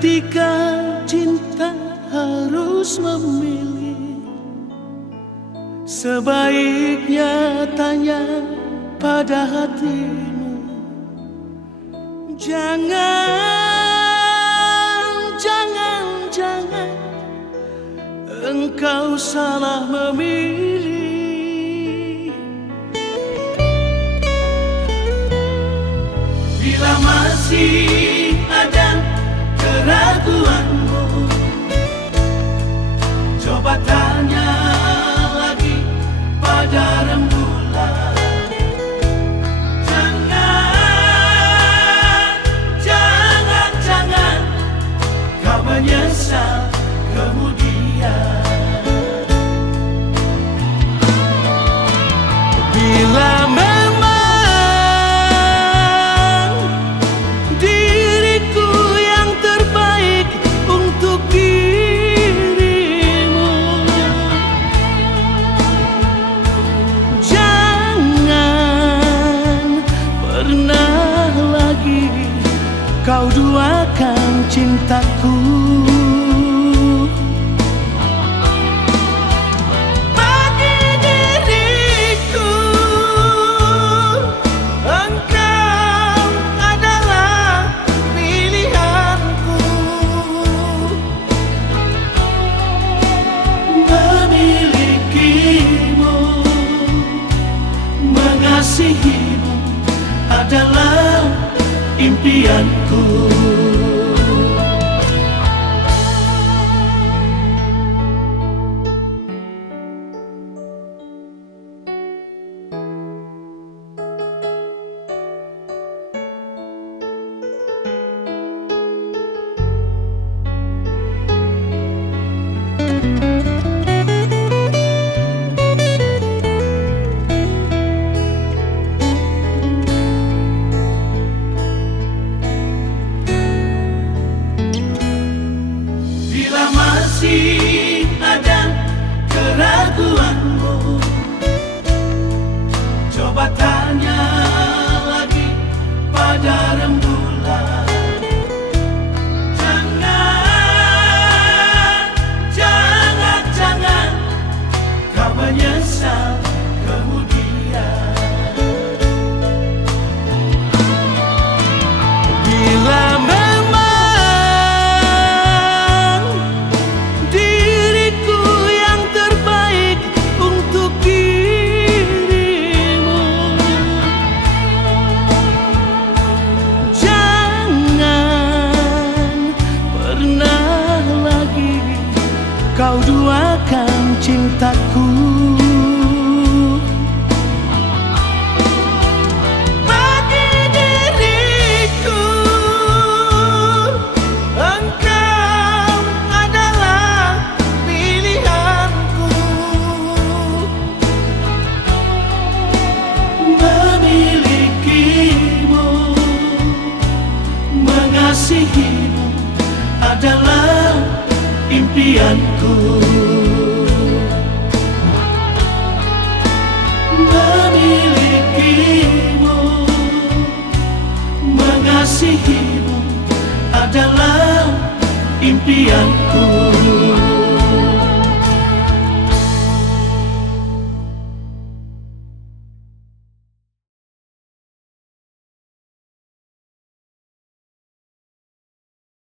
Ketika cinta harus memilih, sebaiknya tanya pada hatimu. Jangan, jangan, jangan engkau salah memilih. Bila masih ada keraguanmu, coba tanya lagi pada rembulan. Jangan, jangan, jangan kau menyesal kemudian. Bila kau duakan cintaku, bagi diriku engkau adalah pilihanku. Memilikimu, mengasihimu adalah impianku. Masih ada keraguanmu, coba tanya lagi pada rembulan. Jangan, jangan, jangan kau menyesal kemudian. Bila kau duakan cintaku, bagi diriku engkau adalah pilihanku. Memilikimu, mengasihimu adalah impianku. Memilikimu, mengasihimu adalah impianku.